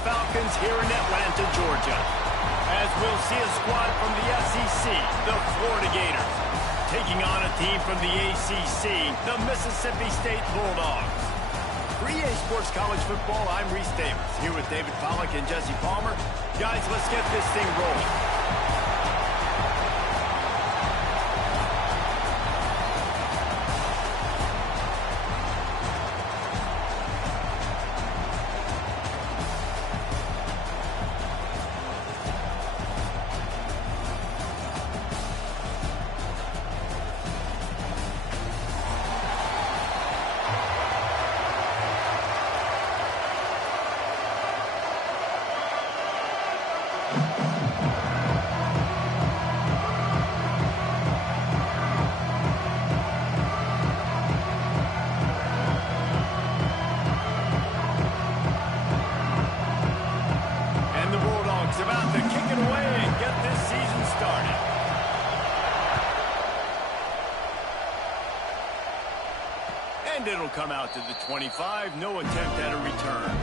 the Falcons here in Atlanta, Georgia. As we'll see a squad from the SEC, the Florida Gators, taking on a team from the ACC, the Mississippi State Bulldogs. For EA Sports College Football, I'm Reese Davis, here with David Pollack and Jesse Palmer. Guys, let's get this thing rolling. About to kick it away and get this season started. And it'll come out to the 25. No attempt at a return.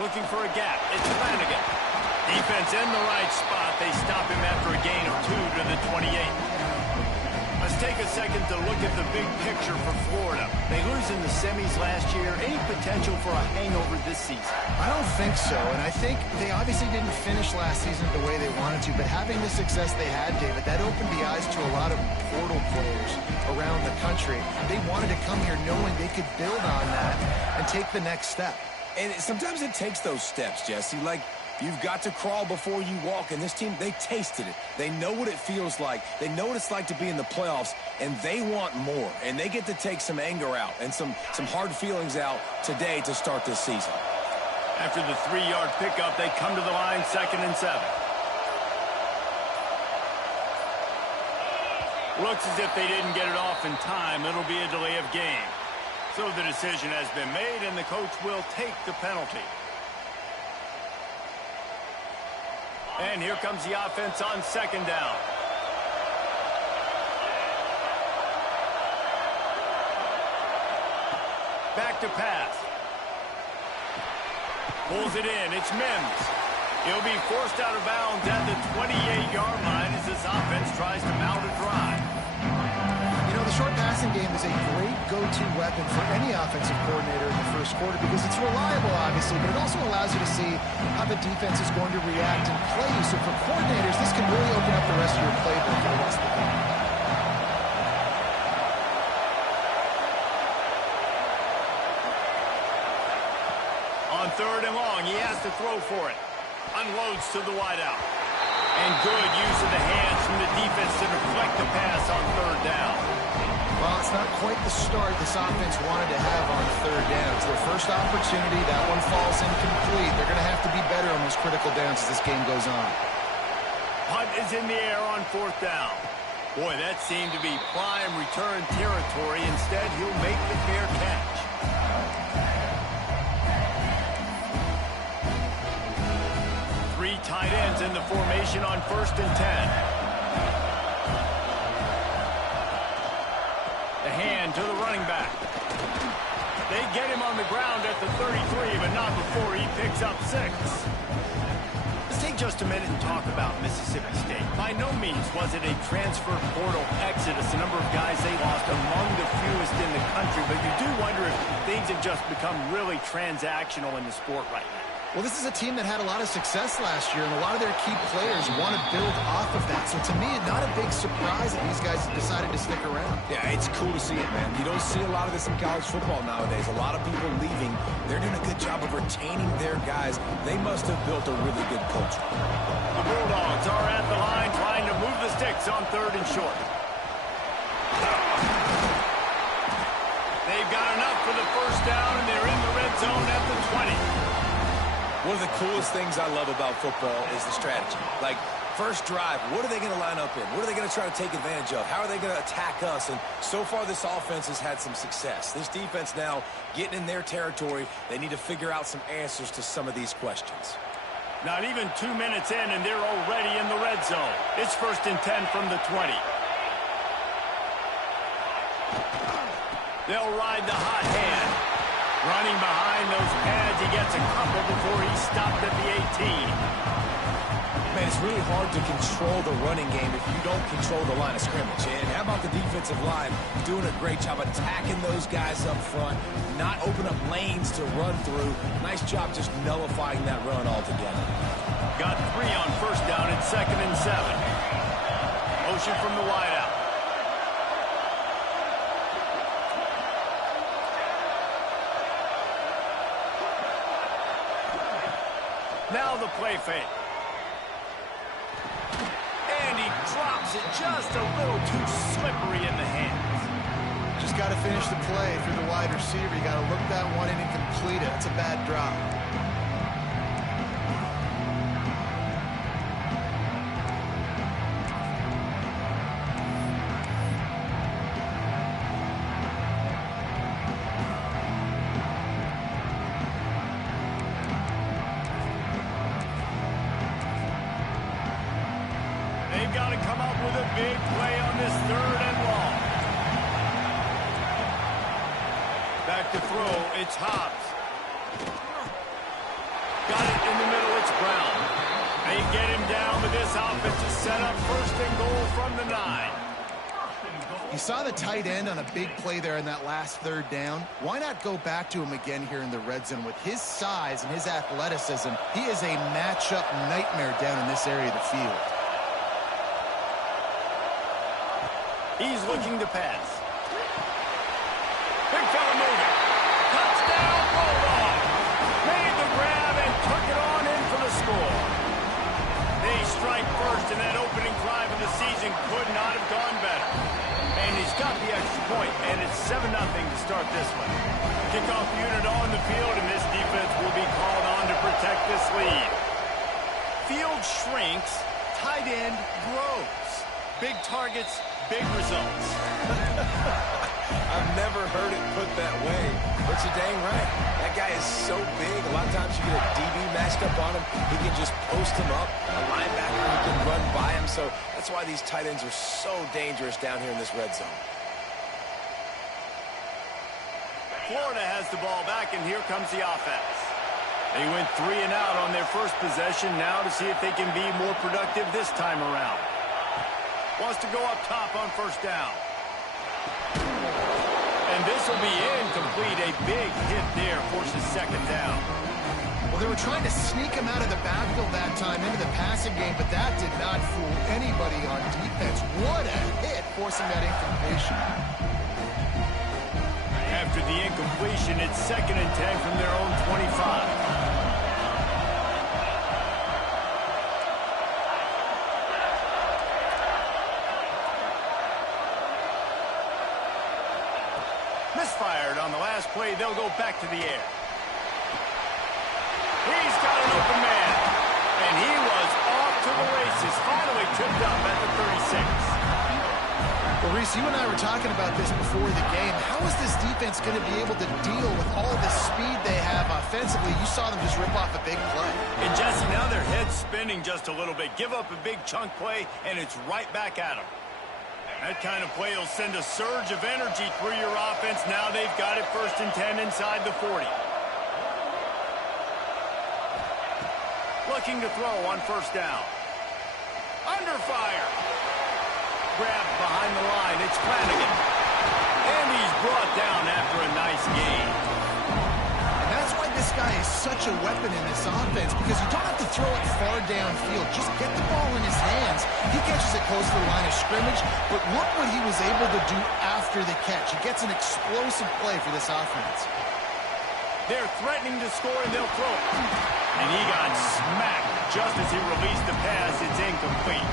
Looking for a gap. It's Flanagan. Defense in the right spot. They stop him after a gain of 2 to the 28. Let's take a second to look at the big picture for Florida. They lose in the semis last year. Any potential for a hangover this season? I don't think so, and I think they obviously didn't finish last season the way they wanted to, but having the success they had, David, that opened the eyes to a lot of portal players around the country. They wanted to come here knowing they could build on that and take the next step. And sometimes it takes those steps, Jesse. Like, you've got to crawl before you walk. And this team, they tasted it. They know what it feels like. They know what it's like to be in the playoffs, and they want more. And they get to take some anger out and some hard feelings out today to start this season. After the 3-yard pickup, they come to the line, 2nd and 7. Looks as if they didn't get it off in time. It'll be a delay of game. So the decision has been made, and the coach will take the penalty. And here comes the offense on 2nd down. Back to pass. Pulls it in. It's Mims. He'll be forced out of bounds at the 28-yard line as this offense tries to mount a drive. You know, the short passing game is a great go-to weapon for any offensive coordinator in the first quarter because it's reliable, obviously, but it also allows you to see how the defense is going to react and play you. So for coordinators, this can really open up the rest of your playbook for the rest of the game. On 3rd and long, he has to throw for it. Unloads to the wideout. And good use of the hands from the defense to deflect the pass on 3rd down. Well, it's not quite the start this offense wanted to have on 3rd down. It's their first opportunity. That one falls incomplete. They're going to have to be better on those critical downs as this game goes on. Punt is in the air on 4th down. Boy, that seemed to be prime return territory. Instead, he'll make the fair catch. Three tight ends in the formation on 1st and 10. The hand to the running back. They get him on the ground at the 33, but not before he picks up 6. Let's take just a minute and talk about Mississippi State. By no means was it a transfer portal exodus. The number of guys they lost among the fewest in the country, but you do wonder if things have just become really transactional in the sport right now. Well, this is a team that had a lot of success last year, and a lot of their key players want to build off of that. So to me, not a big surprise that these guys decided to stick around. Yeah, it's cool to see it, man. You don't see a lot of this in college football nowadays. A lot of people leaving. They're doing a good job of retaining their guys. They must have built a really good culture. The Bulldogs are at the line trying to move the sticks on 3rd and short. They They've got enough for the first down, and they're in the red zone at the 20. One of the coolest things I love about football is the strategy. Like, first drive, what are they going to line up in? What are they going to try to take advantage of? How are they going to attack us? And so far, this offense has had some success. This defense now getting in their territory. They need to figure out some answers to some of these questions. Not even 2 minutes in, and they're already in the red zone. It's 1st and 10 from the 20. They'll ride the hot hand. Running behind those pads, he gets a couple before he's stopped at the 18. Man, it's really hard to control the running game if you don't control the line of scrimmage. And how about the defensive line doing a great job attacking those guys up front, not open up lanes to run through. Nice job just nullifying that run altogether. Got 3 on first down and 2nd and 7. Motion from the wideout. Now the play fake. And he drops it just a little too slippery in the hands. Just got to finish the play. If you're the wide receiver, you got to look that one in and complete it. It's a bad drop. They've got to come up with a big play on this 3rd and long. Back to throw, it's Hobbs. Got it in the middle, it's Brown. They get him down, but this offense is set up 1st and goal from the 9. You saw the tight end on a big play there in that last 3rd down. Why not go back to him again here in the red zone? With his size and his athleticism, he is a matchup nightmare down in this area of the field. He's looking to pass. Big fella moving. Touchdown, Bulldog. Made the grab and took it on in for the score. They strike first, and that opening drive of the season could not have gone better. And he's got the extra point, and it's 7-0 to start this one. Kickoff unit on the field, and this defense will be called on to protect this lead. Field shrinks, tight end grows. Big targets, big results. I've never heard it put that way, but you're dang right. That guy is so big. A lot of times you get a DB matched up on him. He can just post him up. A linebacker, he can run by him. So that's why these tight ends are so dangerous down here in this red zone. Florida has the ball back, and here comes the offense. They went 3 and out on their first possession, now to see if they can be more productive this time around. Wants to go up top on first down. And this will be incomplete. A big hit there forces 2nd down. Well, they were trying to sneak him out of the backfield that time into the passing game, but that did not fool anybody on defense. What a hit, forcing that incompletion. After the incompletion, it's 2nd and 10 from their own 25. Misfired on the last play. They'll go back to the air. He's got an open man. And he was off to the races. Finally tipped up at the 36. Well, Reese, you and I were talking about this before the game. How is this defense going to be able to deal with all the speed they have offensively? You saw them just rip off a big play. And Jesse, now their head's spinning just a little bit. Give up a big chunk play, and it's right back at them. That kind of play will send a surge of energy through your offense. Now they've got it 1st and 10 inside the 40. Looking to throw on first down. Under fire. Grabbed behind the line. It's Flanagan. And he's brought down after a nice gain. And that's why this guy is such a weapon in this offense, because you don't have to throw it far downfield. Just get the ball in his hands. He catches it close to the line of scrimmage, but look what he was able to do after the catch. He gets an explosive play for this offense. They're threatening to score, and they'll throw it. And he got smacked just as he released the pass. It's incomplete.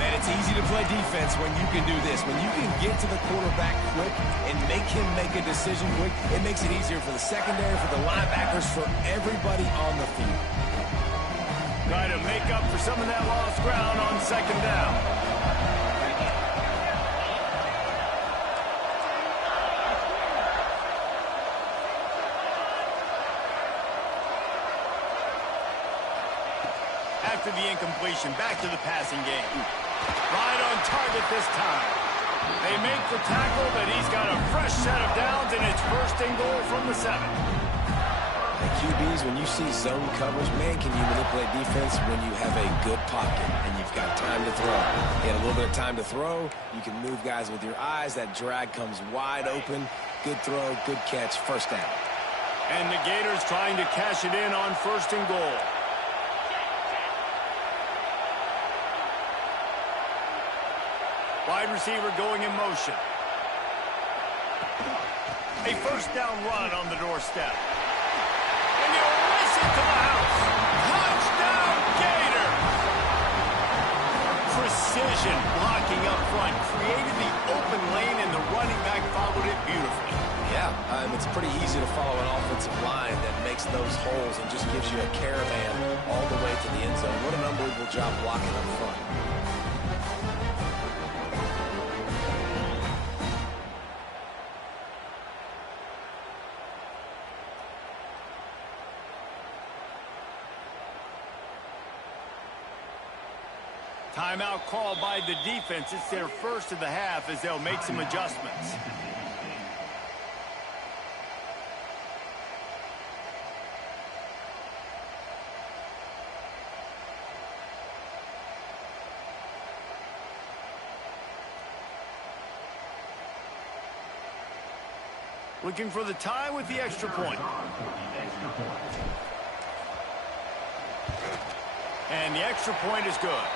Man, it's easy to play defense when you can do this. When you can get to the quarterback quick and make him make a decision quick, it makes it easier for the secondary, for the linebackers, for everybody on the field. Try to make up for some of that lost ground on second down. After the incompletion, back to the passing game. Right on target this time. They make the tackle, but he's got a fresh set of downs, and it's first and goal from the 7. QBs, when you see zone coverage, man, can you manipulate defense when you have a good pocket and you've got time to throw? You had a little bit of time to throw. You can move guys with your eyes. That drag comes wide open. Good throw, good catch, first down. And the Gators trying to cash it in on first and goal. Wide receiver going in motion. A first down run on the doorstep. And you race it to the house. Touchdown, Gators! Precision blocking up front. Created the open lane, and the running back followed it beautifully. Yeah, it's pretty easy to follow an offensive line that makes those holes and just gives you a caravan all the way to the end zone. What an unbelievable job blocking up front. Timeout called by the defense. It's their first of the half as they'll make some adjustments. Looking for the tie with the extra point. And the extra point is good.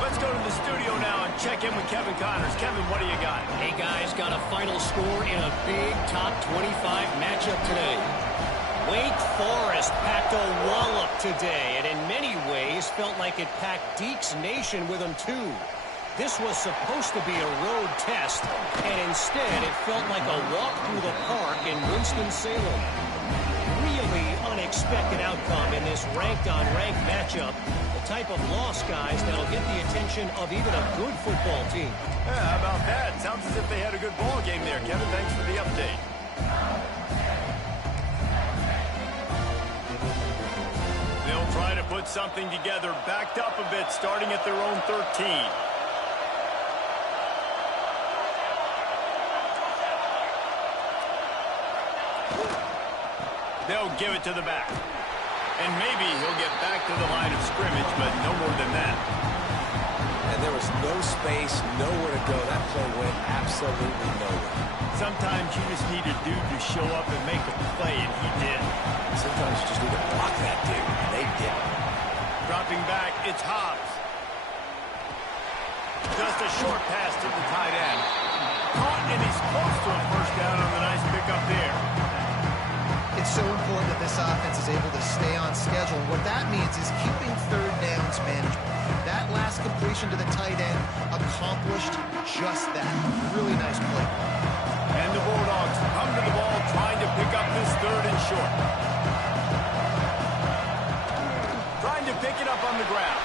Let's go to the studio now and check in with Kevin Connors. Kevin, what do you got? Hey, guys, got a final score in a big top 25 matchup today. Wake Forest packed a wallop today, and in many ways felt like it packed Deke's Nation with them, too. This was supposed to be a road test, and instead it felt like a walk through the park in Winston-Salem. Really unexpected outcome in this ranked-on-ranked matchup. The type of loss, guys, that'll get the attention of even a good football team. Yeah, how about that? Sounds as if they had a good ball game there, Kevin. Thanks for the update. They'll try to put something together, backed up a bit, starting at their own 13. They'll give it to the back. And maybe he'll get back to the line of scrimmage, but no more than that. And there was no space, nowhere to go. That play went absolutely nowhere. Sometimes you just need a dude to show up and make a play, and he did. Sometimes you just need to block that dude, and they did. Dropping back, it's Hobbs. Just a short pass to the tight end. Caught, and he's close to a first down on the nice pickup there. It's so important that this offense is able to stay on schedule. What that means is keeping third downs manageable. That last completion to the tight end accomplished just that. Really nice play. And the Bulldogs come to the ball trying to pick up this third and short. Trying to pick it up on the ground.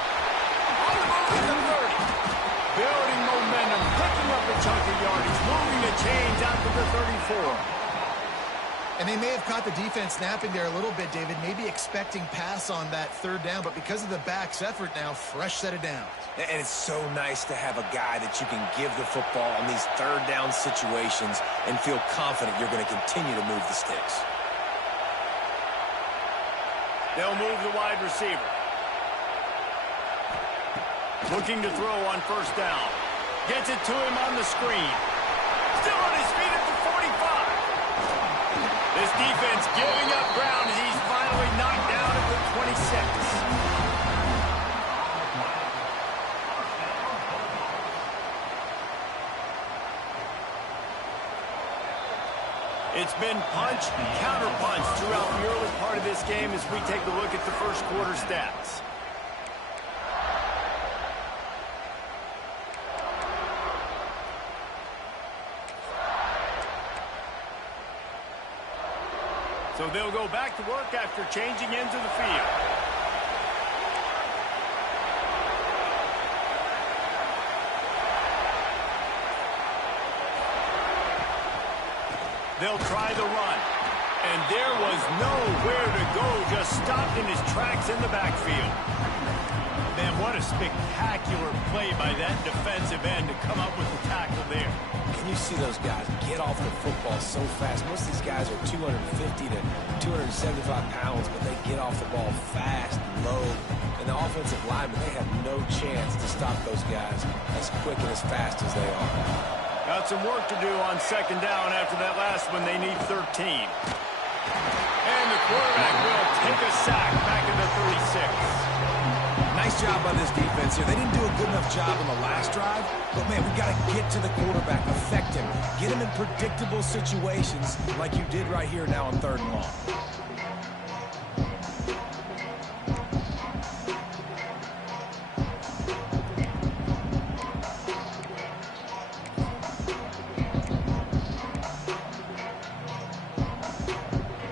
On the move to the 30. Building momentum, picking up a chunk of yardage, moving the chains out to the 34. And they may have caught the defense napping there a little bit, David, maybe expecting pass on that third down, but because of the back's effort now, fresh set of downs. And it's so nice to have a guy that you can give the football on these third down situations and feel confident you're going to continue to move the sticks. They'll move the wide receiver. Looking to throw on first down. Gets it to him on the screen. Still on his feet at the 45. This defense giving up ground as he's finally knocked down at the 26. It's been punch, counter-punch throughout the early part of this game as we take a look at the first quarter stats. So they'll go back to work after changing into the field. They'll try the run. And there was nowhere to go, just stopped in his tracks in the backfield. Man, what a spectacular play by that defensive end to come up with the tackle there. Can you see those guys get off the football so fast? Most of these guys are 250 to 275 pounds, but they get off the ball fast, low. And the offensive linemen, they have no chance to stop those guys as quick and as fast as they are. Got some work to do on second down after that last one. They need 13. And the quarterback will take a sack back in the 36. Nice job by this defense here. They didn't do a good enough job on the last drive, but, man, we got to get to the quarterback, affect him, get him in predictable situations like you did right here now on 3rd and long.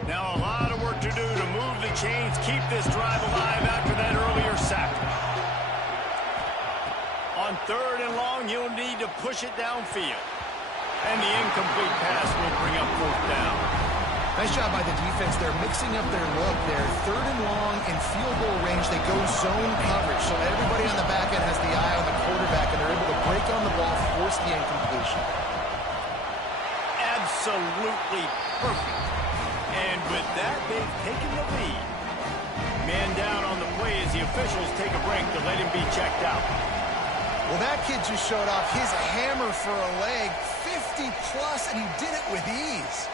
Now a lot of work to do to move the chains, keep this drive alive after that earlier sack. On 3rd and long, you'll need to push it downfield. And the incomplete pass will bring up 4th down. Nice job by the defense. They're mixing up their look there. 3rd and long in field goal range. They go zone coverage, so everybody on the back end has the eye on the quarterback, and they're able to break on the ball, force the incompletion. Absolutely perfect. And with that, they've taken the lead. Man down on the play as the officials take a break to let him be checked out. Well, that kid just showed off his hammer for a leg, 50-plus, and he did it with ease.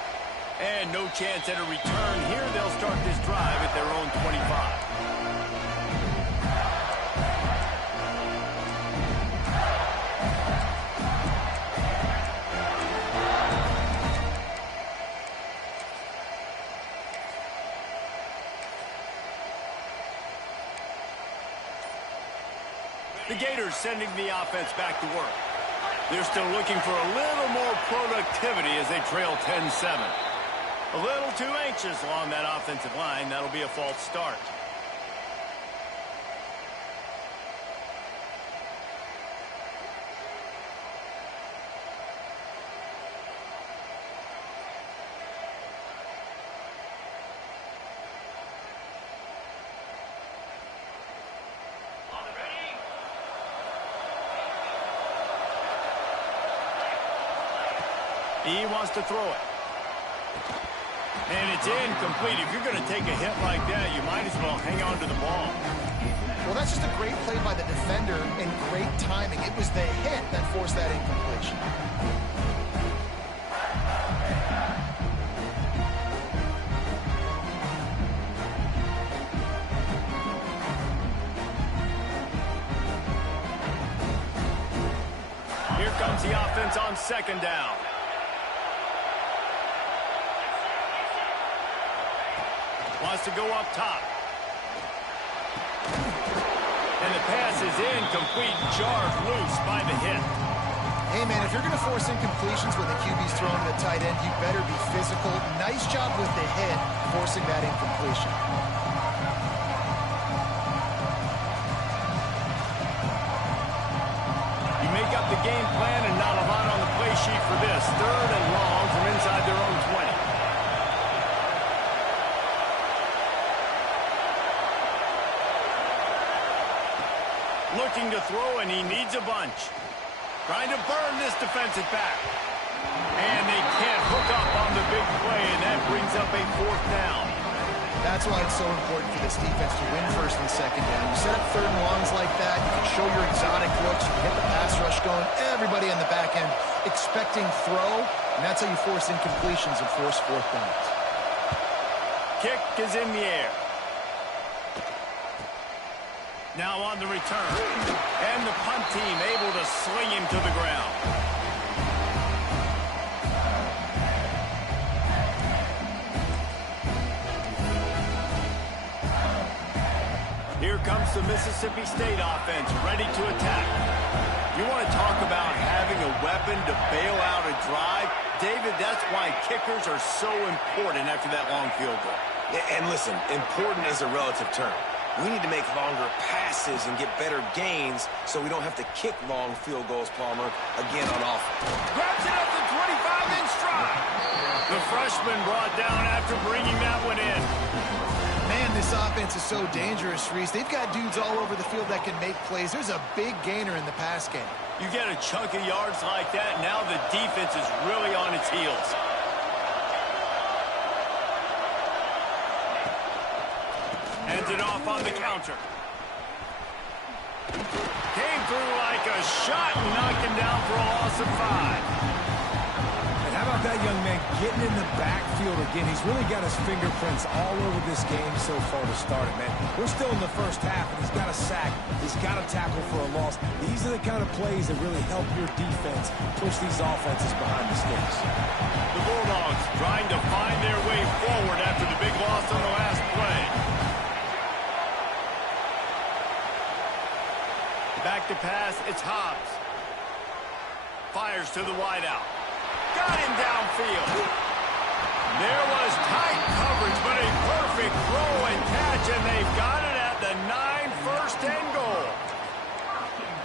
And no chance at a return here. They'll start this drive at their own 25. The Gators sending the offense back to work. They're still looking for a little more productivity as they trail 10-7. A little too anxious along that offensive line. That'll be a false start. He wants to throw it. And it's incomplete. If you're going to take a hit like that, you might as well hang on to the ball. Well, that's just a great play by the defender and great timing. It was the hit that forced that incompletion. Here comes the offense on second down. Wants to go up top. And the pass is incomplete, jarred loose by the hit. Hey, man, if you're going to force incompletions when the QB's throwing to the tight end, you better be physical. Nice job with the hit, forcing that incompletion. You make up the game plan and not a lot on the play sheet for this. 3rd and long from inside their own 20. Looking to throw, and he needs a bunch. Trying to burn this defensive back. And they can't hook up on the big play, and that brings up a 4th down. That's why it's so important for this defense to win 1st and 2nd down. You set up 3rd and longs like that, you can show your exotic looks, you can get the pass rush going, everybody on the back end expecting throw, and that's how you force incompletions and force 4th downs. Kick is in the air. Now on the return. And the punt team able to sling him to the ground. Here comes the Mississippi State offense ready to attack. You want to talk about having a weapon to bail out a drive? David, that's why kickers are so important after that long field goal. Yeah, and listen, important is a relative term. We need to make longer passes and get better gains so we don't have to kick long field goals, Palmer, again on offense. Grabs it at the 25 in stride. The freshman brought down after bringing that one in. Man, this offense is so dangerous, Reese. They've got dudes all over the field that can make plays. There's a big gainer in the pass game. You get a chunk of yards like that, now the defense is really on its heels. Hands it off on the counter. Came through like a shot and knocked him down for a loss of 5. And how about that young man getting in the backfield again? He's really got his fingerprints all over this game so far to start it, man. We're still in the first half, and he's got a sack. He's got a tackle for a loss. These are the kind of plays that really help your defense push these offenses behind the sticks. The Bulldogs trying to find their way forward after the big loss on the last play. Back to pass, it's Hobbs. Fires to the wideout. Got him downfield. There was tight coverage, but a perfect throw and catch, and they've got it at the 9, first and goal.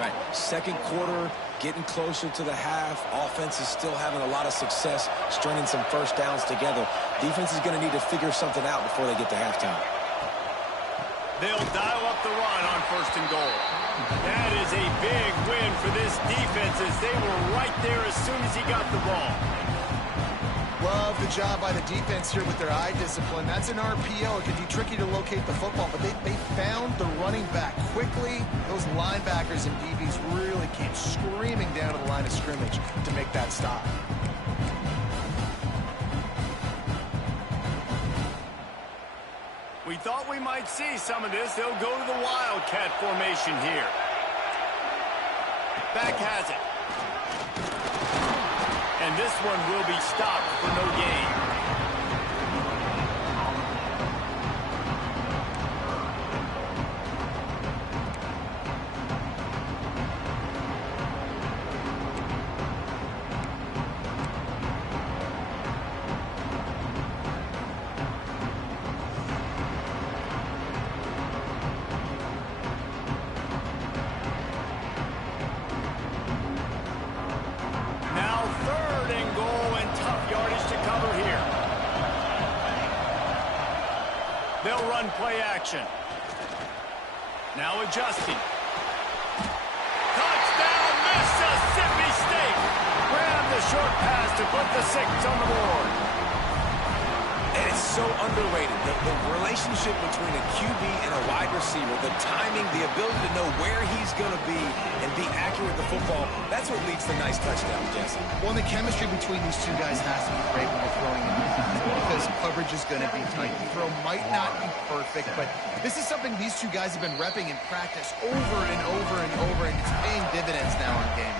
Right, second quarter, getting closer to the half. Offense is still having a lot of success stringing some first downs together. Defense is going to need to figure something out before they get to halftime. They'll dial up the run on first and goal. That is a big win for this defense as they were right there as soon as he got the ball. Love the job by the defense here with their eye discipline. That's an RPO. It can be tricky to locate the football, but they found the running back quickly. Those linebackers and DBs really came screaming down to the line of scrimmage to make that stop. We thought we might see some of this. They'll go to the Wildcat formation here. Back has it. And this one will be stopped for no gain. They'll run play action. Now adjusting. Touchdown, Mississippi State. Grab the short pass to put the 6 on the board. And it's so underrated. The relationship between a QB and a wide receiver, the timing, the ability to know where he's going to be and be accurate with the football, that's what leads to nice touchdowns, Jesse. Well, and the chemistry between these two guys has to be great when you're throwing in the pass because coverage is going to be tight. The throw might not be perfect, but this is something these two guys have been repping in practice over and over and over, and it's paying dividends now in game.